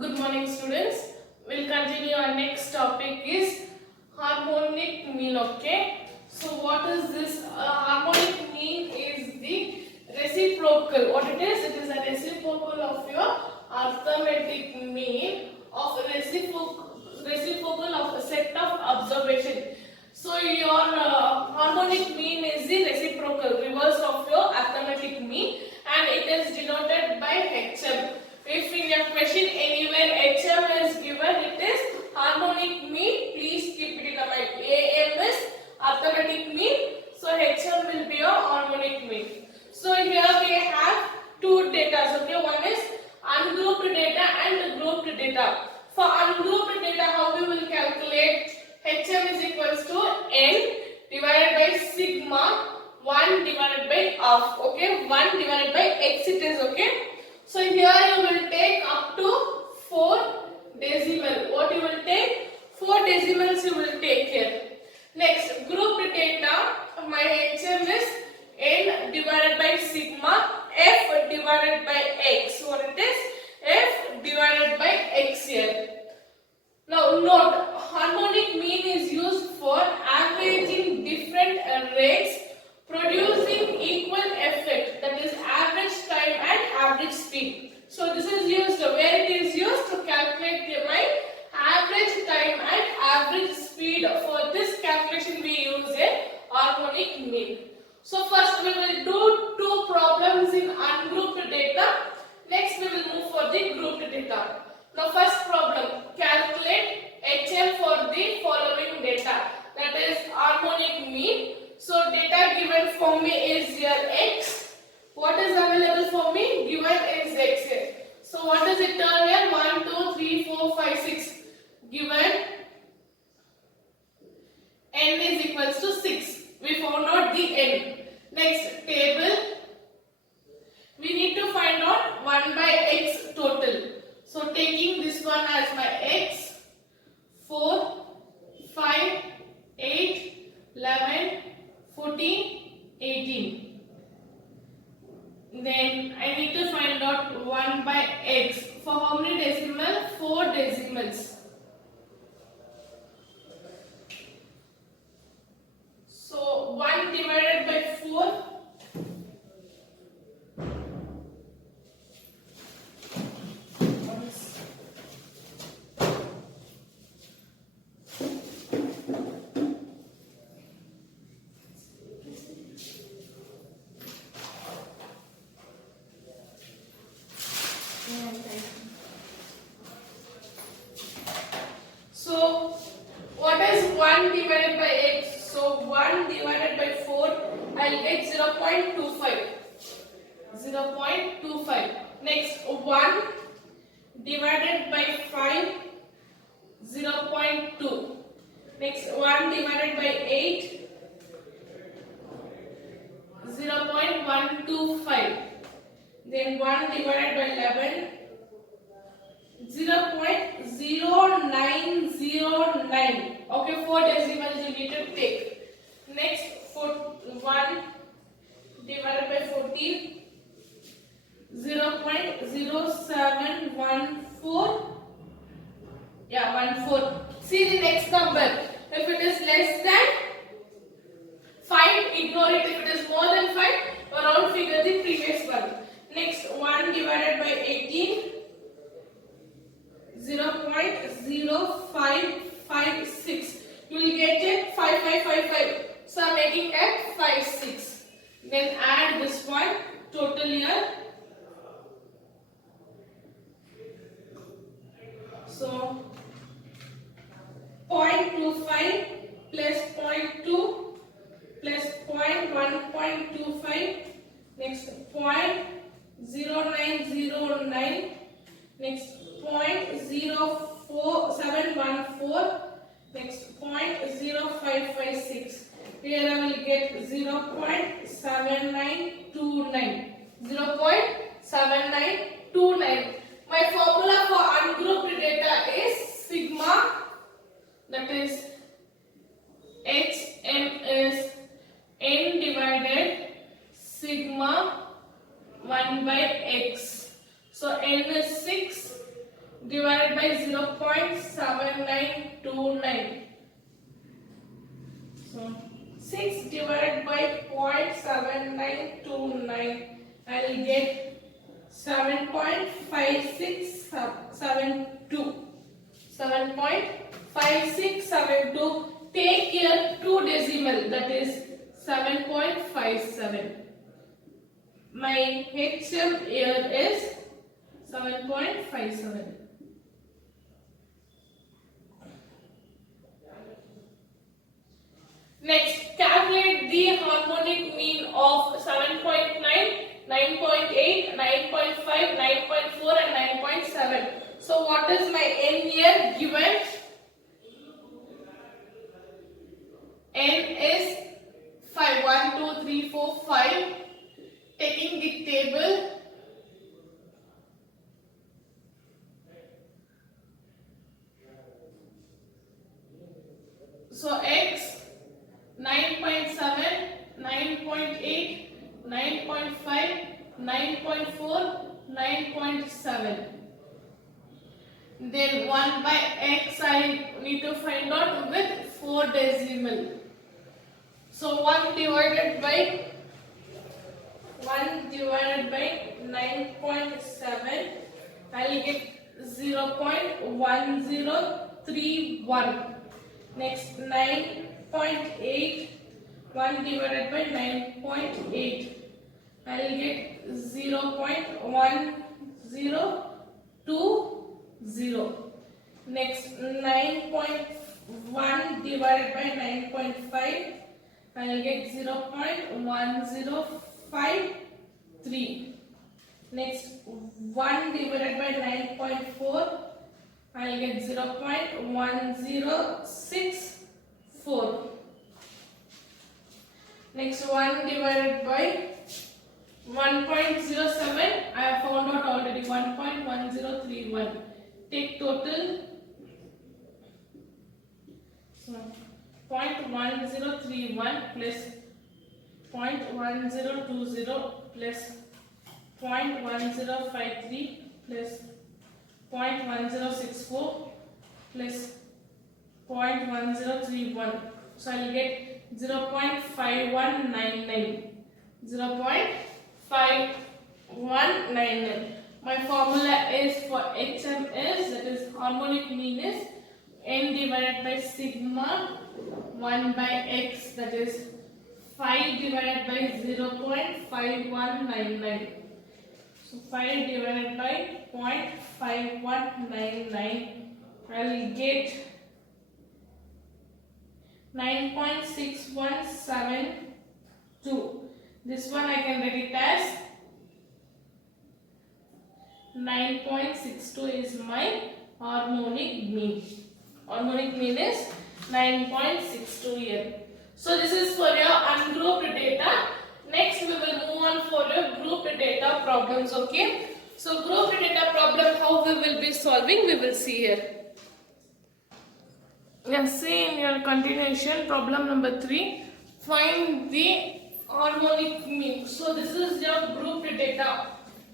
Good morning, students. We'll continue. Our next topic is harmonic mean. Okay. So, what is this? Harmonic mean is the reciprocal. What it is? It is a reciprocal of your arithmetic mean of a reciprocal of a set of observation. So, your harmonic mean is the reciprocal reverse of your arithmetic mean, and it is denoted by HM. If in your question anywhere HM is given, it is harmonic mean. Please keep it in mind. AM is arithmetic mean, so HM will be your harmonic mean. So here we have two data. Okay, one is ungrouped data and grouped data. For ungrouped data, how we will calculate? HM is equals to n divided by sigma 1 divided by half. Okay, 1 divided by x it is. Okay. So here you will take up to 4 decimal. What you will take? 4 decimals you will take here. Next, grouped data. My HM is n divided by sigma f divided by x. What it is? F divided by x here. Now note, harmonic mean is used for averaging different rates producing equal effect, that is average time and average speed. So this is used, where it is used to calculate my average time and average speed. For this calculation we use a harmonic mean. So first we will do two problems in ungrouped data. Next we will move for the grouped data. Now first problem, calculate HM for the following data, that is harmonic mean. So data given for me is here x. What is available for me? Given is x here. So what does it turn here? 1, 2, 3, 4, 5, 6. Given n is equals to 6. We found out the n. Next table. We need to find out 1 by x total. So taking this one as my x, 4, 5, 8, 11, 14, 18. Then I need to find out 1 by x. For how many decimal? 4 decimals. So 1 divided by 4. So what is 1 divided by x? So 1 divided by 4, I'll get 0.25. 0.25. Next 1 divided by 5, 0.2. Next 1 divided by 8, 0.125. Then 1 divided by 11, 0.0909. Okay, 4 decimals you need to take. Next, 1 divided by 14, 0.0714. Yeah, 14. See the next number. If it is less than 5, ignore it. If it is more than 5, round figure the previous one. Next, 1 divided by 18, 0.0556. You will get it 5555. So I am making that 56. Then add this one, total here. So 0.25 plus 0.2 plus 0.1.25. Next 0.0909. Next 0.04714. Next 0.0556. Here I will get 0.7929. 0.7929. My formula for ungrouped data is sigma, that is HM is n divided sigma 1 by x. So n is 6 divided by 0.7929. So 6 divided by 0.7929, I will get 7.5672. 7.5672. Take here 2 decimal, that is 7.57. My HM here is 7.57. Next, calculate the harmonic mean of 7.9, 9.8, 9.5, 9.4 and 9.7. So what is my n here given? N is 5. 1, 2, 3, 4, 5. Taking the table. So x 9.7, 9.8, 9.5, 9.4, 9.7. Then 1 by x I need to find out with 4 decimal. So 1 divided by 9.7, I will get 0.1031. Next 9.8, 1 divided by 9.8, I will get 0.1020. Next 9.1 divided by 9.5, I will get 0.1053. Next 1 divided by 9.4, I will get 0.1064. Next 1 divided by 1.07, I have found out already, 1.1031. Take total. So 0.1031 plus 0.1020 plus 0.1053 plus 0.1064 plus 0.1031. So I will get 0.5199. 0.5199. My formula is for HM is, that is harmonic mean is n divided by sigma 1 by x, that is 5 divided by 0.5199. So 5 divided by 0.5199, I will get 9.6172. This one I can write it as 9.62 is my harmonic mean. Harmonic mean is 9.62 here. So this is for your ungrouped data. Next we will move on for your grouped data problems. Okay. So grouped data problem, how we will be solving, we will see here. Yes, see in your continuation, problem number 3, find the harmonic mean. So this is your grouped data.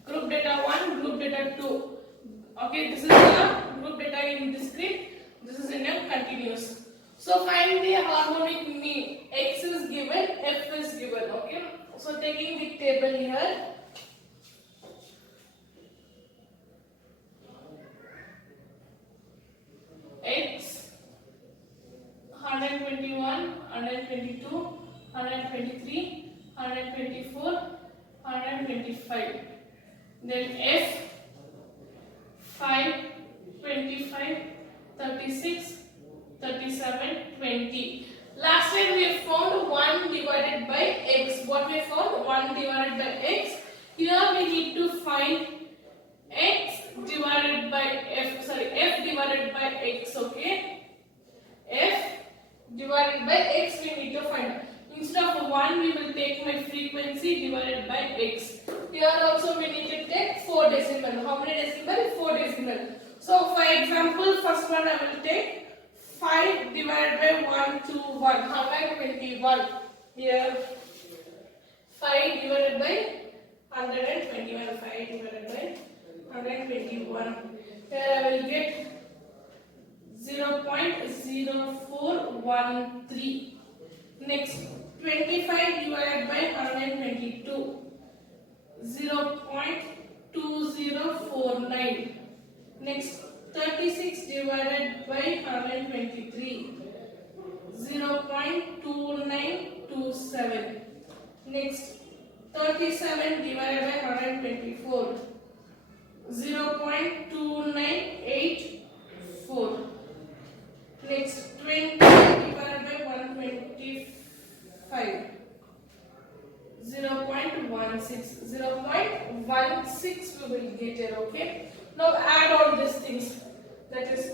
Group data 1, group data 2. Okay, this is your group data in discrete. This is in your continuous. So find the harmonic mean. X is given, F is given. Okay. So taking the table here. X 121, 122, 123, 124, 125. Then F 5, 25, 36, 37, 20. Last time we found 1 divided by x. What we found? 1 divided by x. Here we need to find x divided by f. Sorry, f divided by x. Okay. F divided by x we need to find. Instead of 1 we will take my frequency divided by x. Here also we need to take 4 decimal. How many decimal? 4 decimal. So for example, first one I will take 5 divided by 121. 121. Here 5 divided by 121. 5 divided by 121. Here I will get 0.0413. Next, 25 divided by 122, 0.2049. Next, 36 divided by 123, 0.2927. Next, 37 divided by 124, 0.2984. Next, 20 divided by 125, 0.16. 0.16 we will get here. Okay. Now add all these things. That is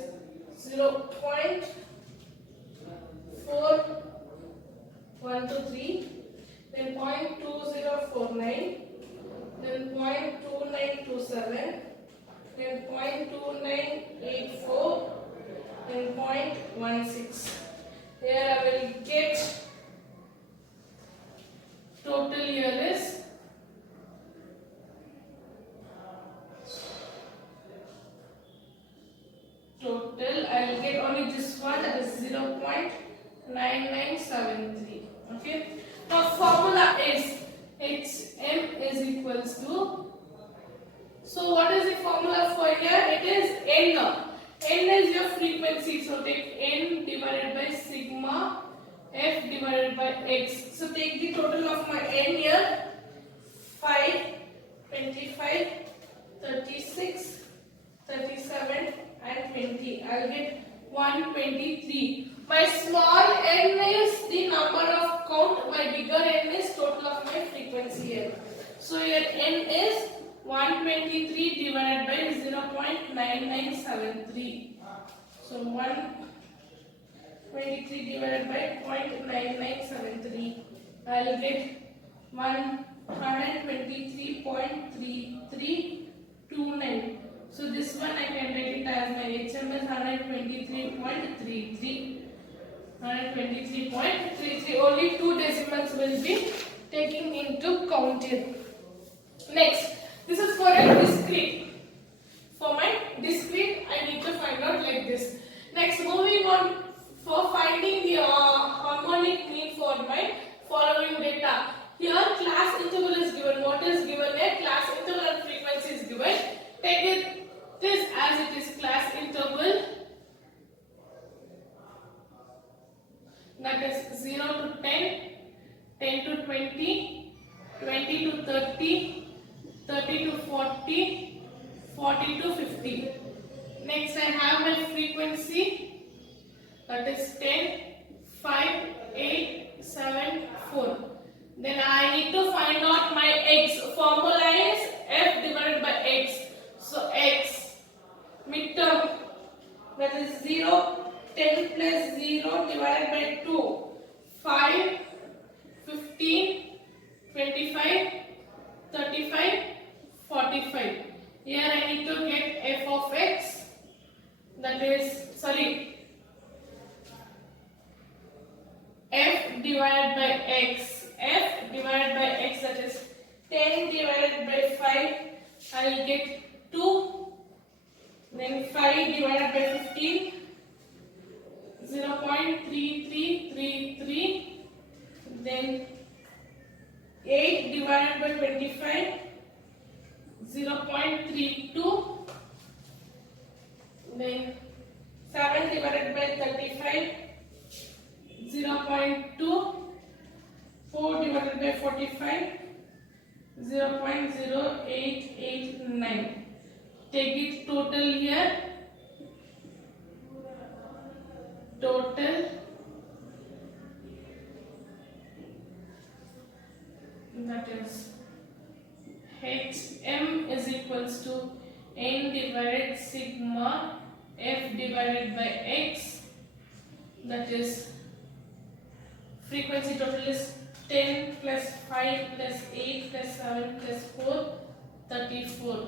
0.4123, then 0.2049, then 0.2927, then 0.2984, then 0.16. Here I will get total here is total. I will get only this one, that is 0.9973. Okay. Now formula is HM is equals to. So what is the formula for here? It is N. N is your frequency. So take N divided by sigma F divided by X. So take the total of my N here. 5, 25, 36, 37 and 20. I'll get 123. My small n is the number of count. My bigger n is total of my frequency here. So here n is 123 divided by 0.9973. So 123 divided by 0.9973. I'll get 123.3329. So this one I can write it as my HM is 123.33. 123.33. Only two decimals will be taken into count here. Next, this is for a discrete. For my discrete, I need to find out like this. Next, moving on for finding the harmonic mean for my following data. Here, class interval is given. What is given? A class interval and frequency is given. Take this as it is class interval. That is 0 to 10, 10 to 20, 20 to 30, 30 to 40, 40 to 50. Next, I have my frequency. That is 10, 5, 8, 7, 4. Then I need to find out my x. Formula is f divided by x. So x midterm, that is 0, 10 plus 0 divided by 2, 5, 15, 25, 35, 45. Here I need to get f of x. That is, f divided by x. F divided by x, that is 10 divided by 5. I will get 2. Then 5 divided by 15. 0.3333. Then 8 divided by 25. 0.32. Then 7 divided by 35. 0.2. 4 divided by 45, 0.0889. Take it total here. Total, that is HM is equals to N divided sigma F divided by X. That is frequency total is 10 plus 5 plus 8 plus 7 plus 4, 34.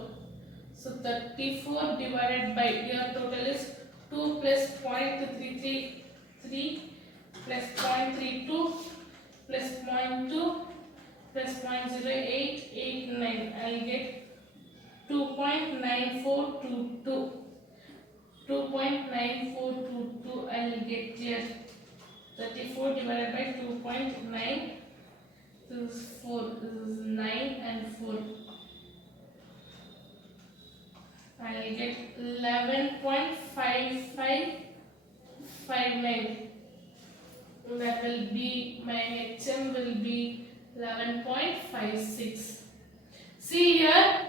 So 34 divided by, your total is 2 plus 0.333 plus 0.32 plus 0.2 plus 0.0889. I will get 2.9422. 2.9422. I will get here 34 divided by 2.9. This is 4. This is 9 and 4. I will get 11.5559. That will be, my HM will be 11.56. See here,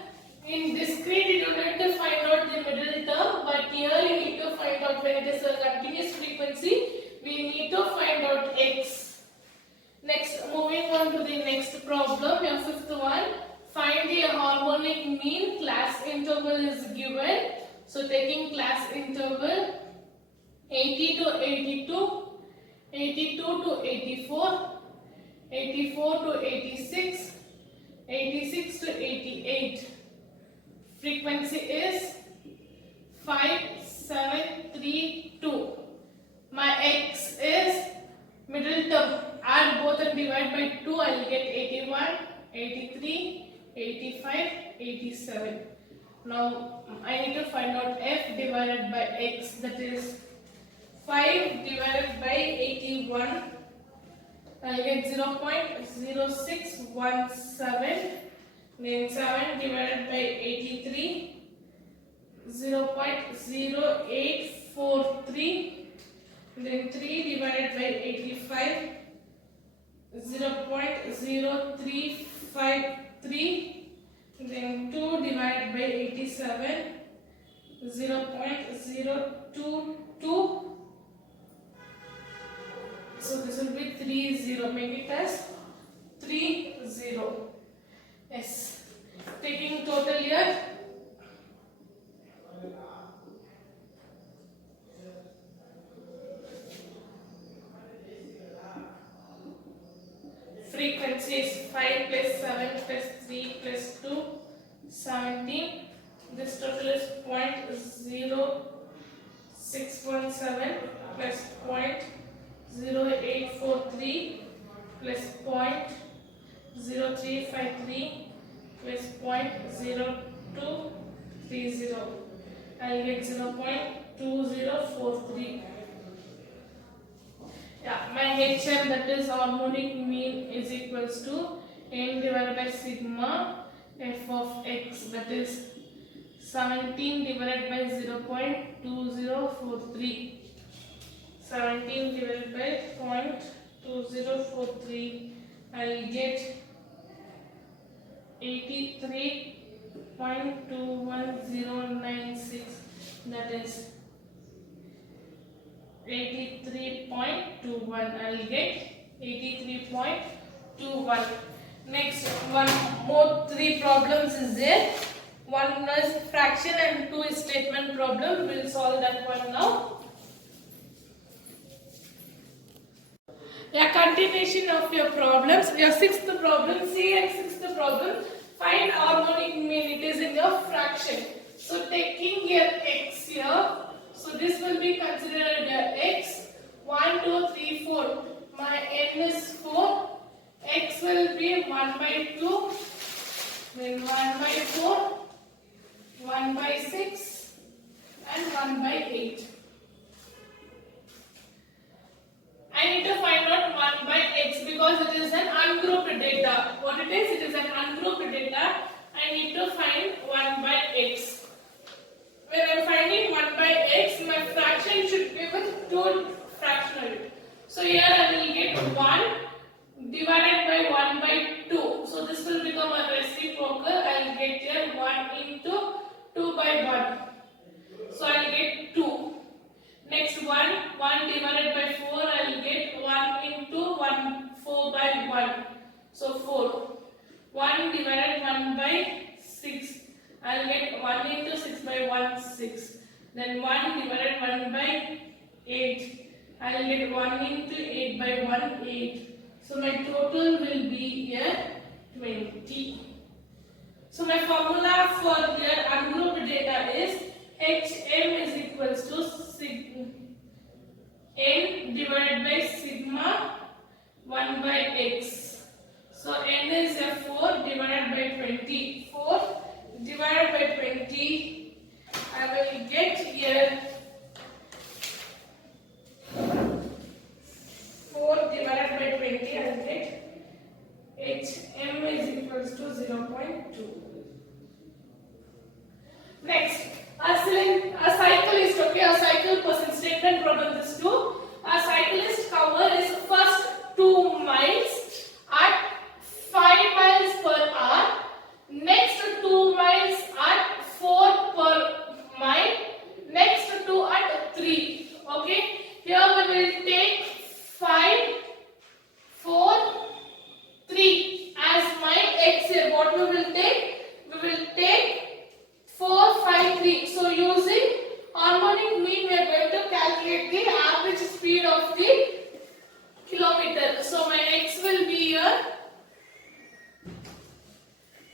in discrete you need to find out the middle term, but here you need to find out, when it is a continuous frequency, we need to find out x. Next, moving on to the next problem, your fifth one. Find the harmonic mean. Class interval is given. So taking class interval 80 to 82, 82 to 84, 84 to 86, 86 to 88. Frequency is 5732. My x is middle term. Add both and divide by 2. I will get 81, 83, 85, 87. Now I need to find out f divided by x, that is 5 divided by 81. I'll get 0.0617. Then 7 divided by 83, 0.0843. Then 3 divided by 85, 0.0353. Then 2 divided by 87, 0.022. So this will be 30. Make it as 30. Yes. Taking total here. Frequency is 5 plus 7 plus 3 plus 2, 17. This total is 0.0617 plus 0.0843 plus 0.0353 plus 0.0230. I'll get 0.2043. Yeah, my HM, that is harmonic mean, is equals to n divided by sigma f of x, that is 17 divided by 0.2043. 17 divided by 0.2043. I'll get 83.21096. That is 83.21. I'll get 83.21. Next, one more 3 problems is there. One is fraction and 2 is statement problem. We'll solve that one now. A continuation of your problems. Your 6th problem, see and 6th problem. Find harmonic mean. It is in your fraction. So taking your x here. So this will be considered your x. 1, 2, 3, 4. My n is 4. X will be 1 by 2. Then 1 by 4. 1 by 6. And 1 by 8. I need to find out 1 by x because it is an ungrouped data. What it is? It is an ungrouped data. I need to find 1 by x. When I am finding 1 by x, my fraction should be with 2 fractional. So here I will get 1 divided by 1 by 2. So this will become a reciprocal. I will get here 1 into 2 by 1. So I will get 2. Next 1 divided by 4, I will get 1 into 4 by 1. So 4. 1 divided 1 by 6. I will get 1 into 6 by 1, 6. Then 1 divided 1 by 8. I will get 1 into 8 by 1, 8. So my total will be here 20. So my formula for the ungrouped data is HM is equals to n divided by sigma 1 by x. So n is a 4 divided by 20. 4 divided by 20. I will get here can produce this too. A cyclist cover is first 2 miles at 5 miles per hour, next 2 miles at 4 per mile, next 2 at 3. Okay, here we will take 5, 4, 3 as my x here. What we will take? We will take 4, 5, 3. So using harmonic mean, we are going to calculate the average speed of the kilometer. So my x will be here.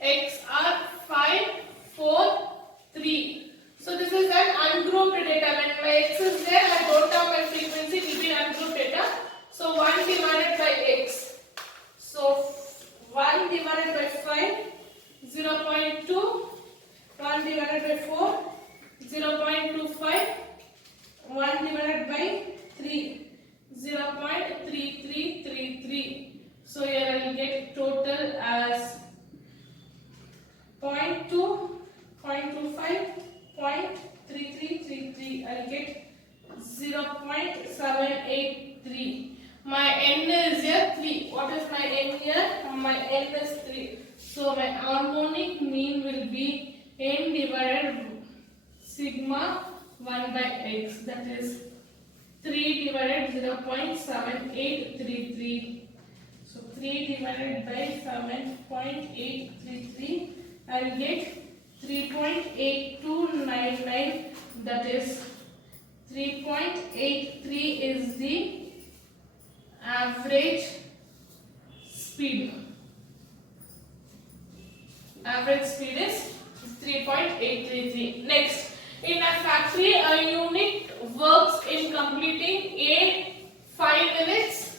X are 5, 4, 3. So this is an ungrouped data. When my x is there, I don't have my frequency, it will be ungrouped data. So 1 divided by x. So 1 divided by 5, 0.2. 1 divided by 4, 0.25. 1 divided by 3, 0.3333. So here I will get total as 0.2, 0.25, 0.3333. I will get 0.783. My n is here 3. What is my n here? My n is 3. So my harmonic mean will be n divided sigma 1 by x. That is 3 divided 0.7833. So 3 divided by 7.833. I will get 3.8299. That is 3.83 is the average speed. Average speed is 3.833. Next, in a factory, a unit works in completing A 5 minutes,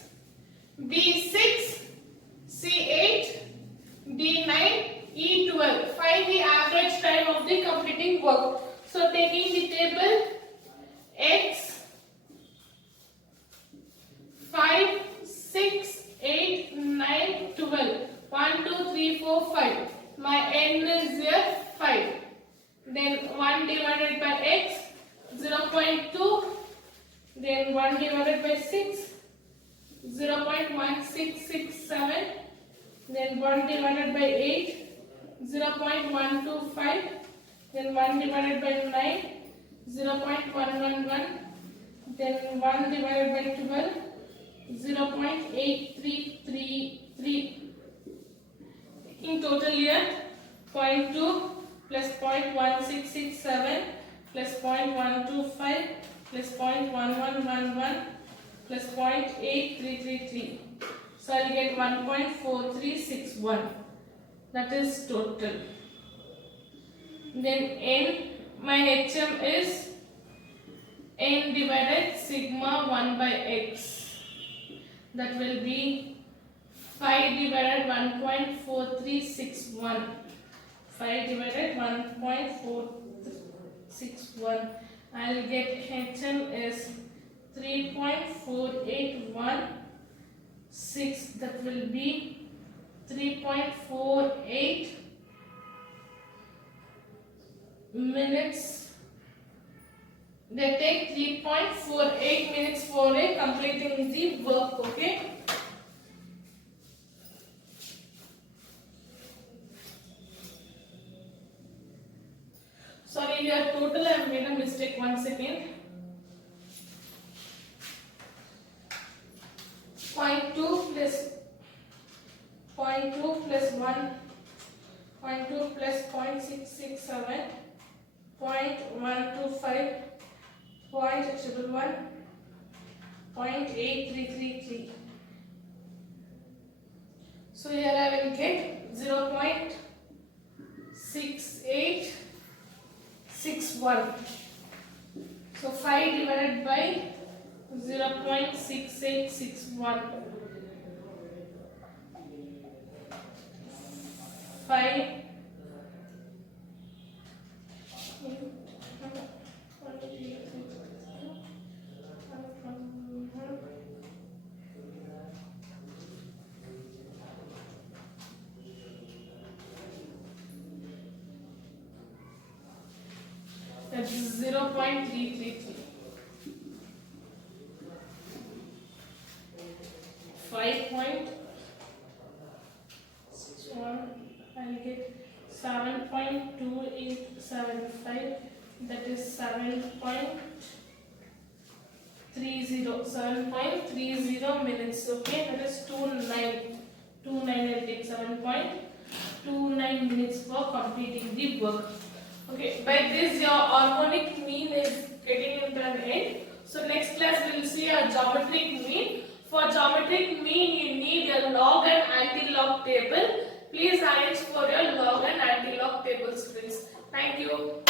B 6, C 8, D 9, E 12. Find the average time of the completing work. So taking the table X 5, 6, 8, 9, 12. 1, 2, 3, 4, 5. My n is here 5. Then 1 divided by x 0.2. Then 1 divided by 6 0.1667. Then 1 divided by 8 0.125. Then 1 divided by 9 0.111. Then 1 divided by 12 0.8333. In total here 0.2 plus 0.1667 plus 0.125 plus 0.1111 plus 0.8333. So I will get 1.4361. That is total. Then n, my HM is n divided sigma 1 by x. That will be 5 divided 1.4361. 5 divided 1.461. I will get HM is 3.4816. That will be 3.48 minutes. They take 3.48 minutes for completing the work. Okay. Sorry, here total I have made a mistake. 1 second. 0.2 plus 0.2 plus 1, 0.2 plus 0.667, 0.125, 0.111, 0.8333. So here I will get 0.6861. So 5 divided by 0.6861. 5 that is 0.333. that is 7.30 minutes. Okay, that is 29 will take 7.29 minutes for completing the work. Okay, by this your harmonic mean is getting into an end. So next class we will see a geometric mean. For geometric mean you need a log and anti-log table. Please arrange for your log and anti-log tables, friends. Thank you.